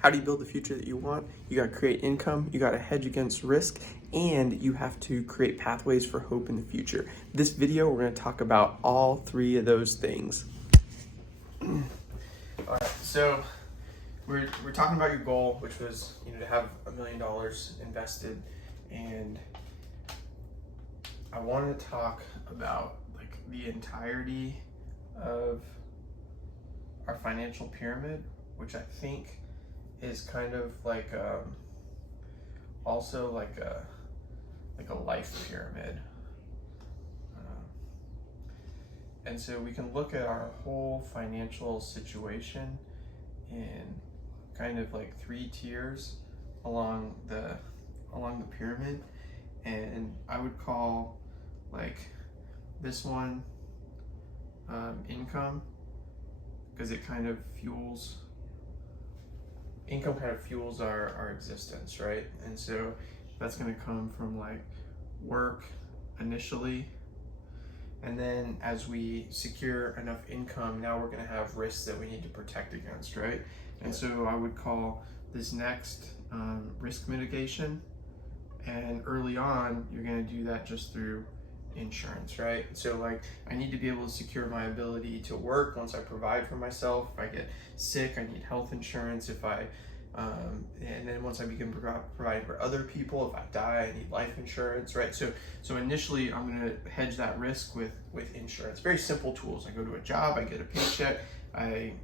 How do you build the future that you want? You got to create income, you got to hedge against risk, and you have to create pathways for hope in the future. This video, we're going to talk about all three of those things. All right, so we're talking about your goal, which was to have $1 million invested, and I want to talk about like the entirety of our financial pyramid, which I think is kind of like also like a life pyramid. And so we can look at our whole financial situation in kind of like three tiers along the pyramid, and I would call like this one income, because it kind of fuels our existence, right? And so that's going to come from like work initially, and then as we secure enough income, now we're going to have risks that we need to protect against, right? And so I would call this next risk mitigation, and early on you're going to do that just through insurance, right? So like I need to be able to secure my ability to work once I provide for myself. If I get sick, I need health insurance. If I and then once I begin providing for other people, if I die, I need life insurance, right? So initially I'm going to hedge that risk with insurance. Very simple tools. I go to a job, I get a paycheck, I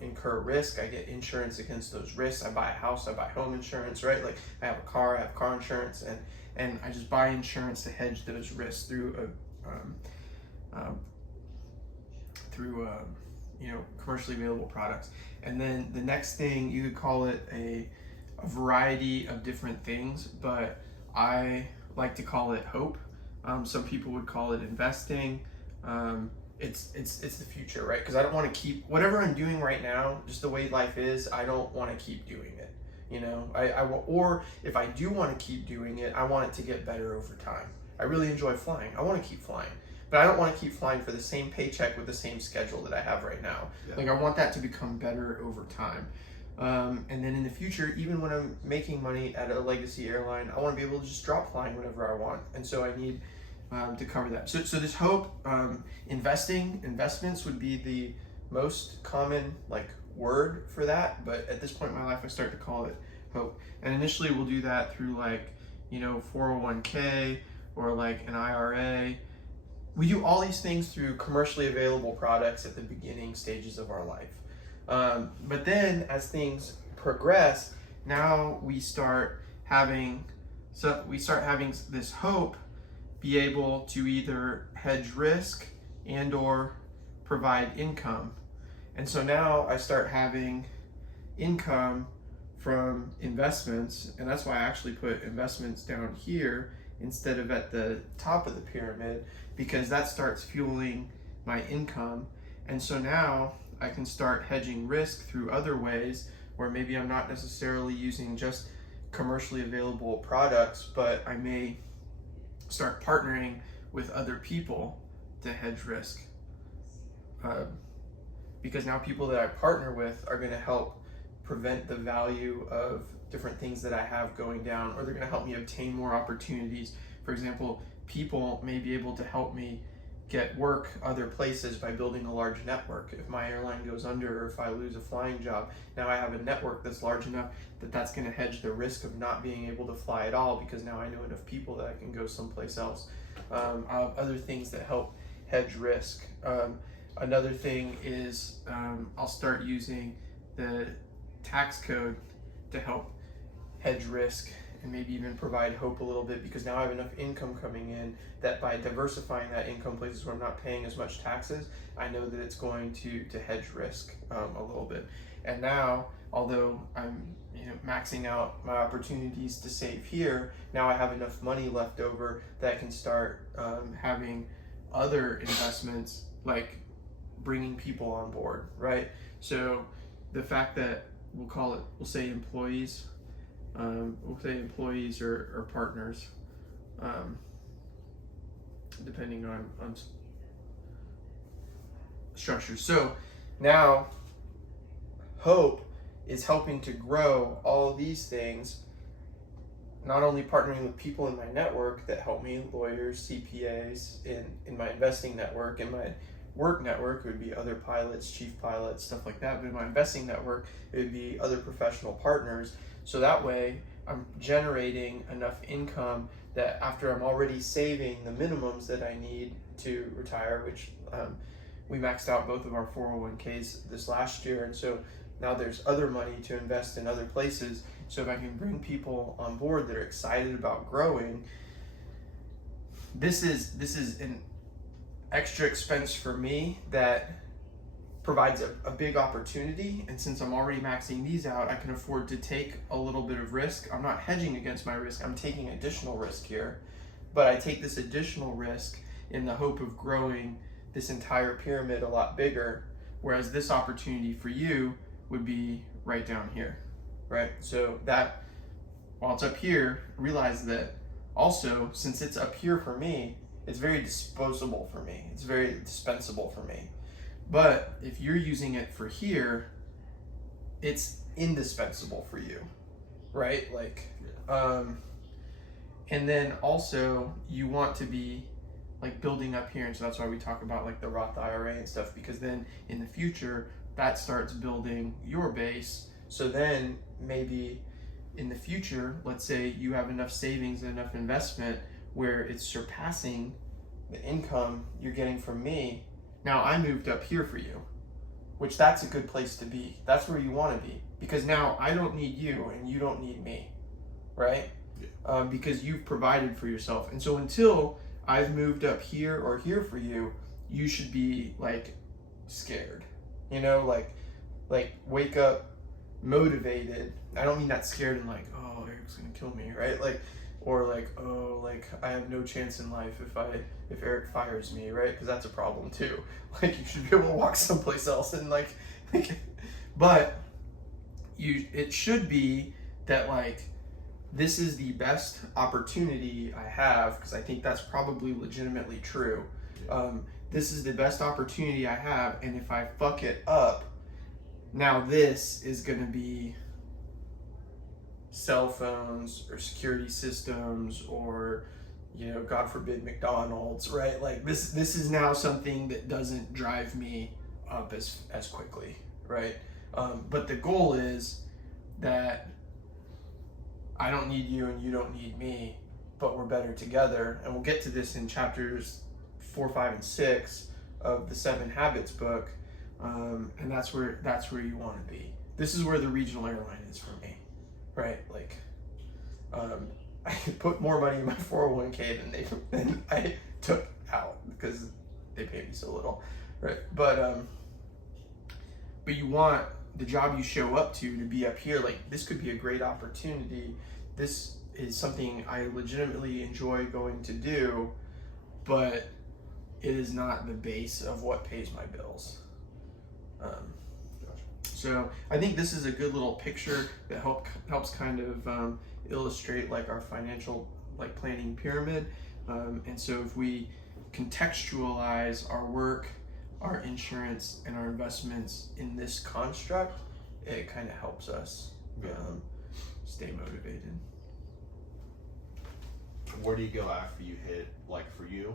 incur risk, I get insurance against those risks. I buy a house, I buy home insurance, right? Like I have a car, I have car insurance, and I just buy insurance to hedge those risks through commercially available products. And then the next thing, you could call it a variety of different things, but I like to call it hope. Some people would call it investing. It's the future, right? Because I don't want to keep whatever I'm doing right now, just the way life is. I don't want to keep doing it. Or if I do want to keep doing it, I want it to get better over time. I really enjoy flying. I want to keep flying, but I don't want to keep flying for the same paycheck with the same schedule that I have right now. Yeah. Like I want that to become better over time. And then in the future, even when I'm making money at a legacy airline, I want to be able to just drop flying whenever I want. And so I need to cover that. So this hope, investments would be the most common word for that, but at this point in my life I start to call it hope. And initially we'll do that through 401k or like an IRA. We do all these things through commercially available products at the beginning stages of our life. But then as things progress, now we start having this hope be able to either hedge risk and or provide income. And so now I start having income from investments, and that's why I actually put investments down here instead of at the top of the pyramid, because that starts fueling my income. And so now I can start hedging risk through other ways where maybe I'm not necessarily using just commercially available products, but I may start partnering with other people to hedge risk. Because now people that I partner with are going to help prevent the value of different things that I have going down, or they're going to help me obtain more opportunities. For example, people may be able to help me get work other places by building a large network. If my airline goes under, or if I lose a flying job, now I have a network that's large enough that that's going to hedge the risk of not being able to fly at all, because now I know enough people that I can go someplace else. Other things that help hedge risk. Another thing is I'll start using the tax code to help hedge risk and maybe even provide hope a little bit, because now I have enough income coming in that by diversifying that income places where I'm not paying as much taxes, I know that it's going to hedge risk a little bit. And now, although I'm maxing out my opportunities to save here, now I have enough money left over that I can start having other investments, like bringing people on board, right? So the fact that we'll say employees or partners, depending on structures. So now hope is helping to grow all these things, not only partnering with people in my network that help me, lawyers, CPAs, in my investing network, in my work network, it would be other pilots, chief pilots, stuff like that. But in my investing network, it would be other professional partners. So that way, I'm generating enough income that after I'm already saving the minimums that I need to retire, which we maxed out both of our 401ks this last year. And so now there's other money to invest in other places. So if I can bring people on board that are excited about growing, this is an extra expense for me that provides a big opportunity. And since I'm already maxing these out, I can afford to take a little bit of risk. I'm not hedging against my risk, I'm taking additional risk here. But I take this additional risk in the hope of growing this entire pyramid a lot bigger. Whereas this opportunity for you would be right down here, right? So that, while it's up here, realize that also, since it's up here for me, it's very disposable for me. It's very dispensable for me. But if you're using it for here, it's indispensable for you, right? Like, and then also you want to be like building up here. And so that's why we talk about like the Roth IRA and stuff, because then in the future, that starts building your base. So then maybe in the future, let's say you have enough savings and enough investment where it's surpassing the income you're getting from me. Now I moved up here for you, which that's a good place to be. That's where you want to be, because now I don't need you and you don't need me, right? Yeah. Because you've provided for yourself. And so until I've moved up here or here for you, you should be like scared, you know, like wake up motivated. I don't mean that scared and like, oh, Eric's gonna kill me, right? Like, or like, oh, like I have no chance in life if Eric fires me, right? Because that's a problem too. Like you should be able to walk someplace else and like but it should be that like this is the best opportunity I have, because I think that's probably legitimately true. Yeah. This is the best opportunity I have, and if I fuck it up, now this is going to be cell phones or security systems or, you know, God forbid, McDonald's, right? Like this is now something that doesn't drive me up as quickly, right? But the goal is that I don't need you and you don't need me, but we're better together. And we'll get to this in chapters 4, 5, and 6 of the 7 Habits book. And that's where you want to be. This is where the regional airline is for me, right? Like, I put more money in my 401k than I took out because they pay me so little, right? But you want the job you show up to be up here. Like this could be a great opportunity. This is something I legitimately enjoy going to do, but it is not the base of what pays my bills. So I think this is a good little picture that helps kind of illustrate like our financial like planning pyramid. And so if we contextualize our work, our insurance, and our investments in this construct, it kind of helps us stay motivated. Where do you go after you hit, like for you,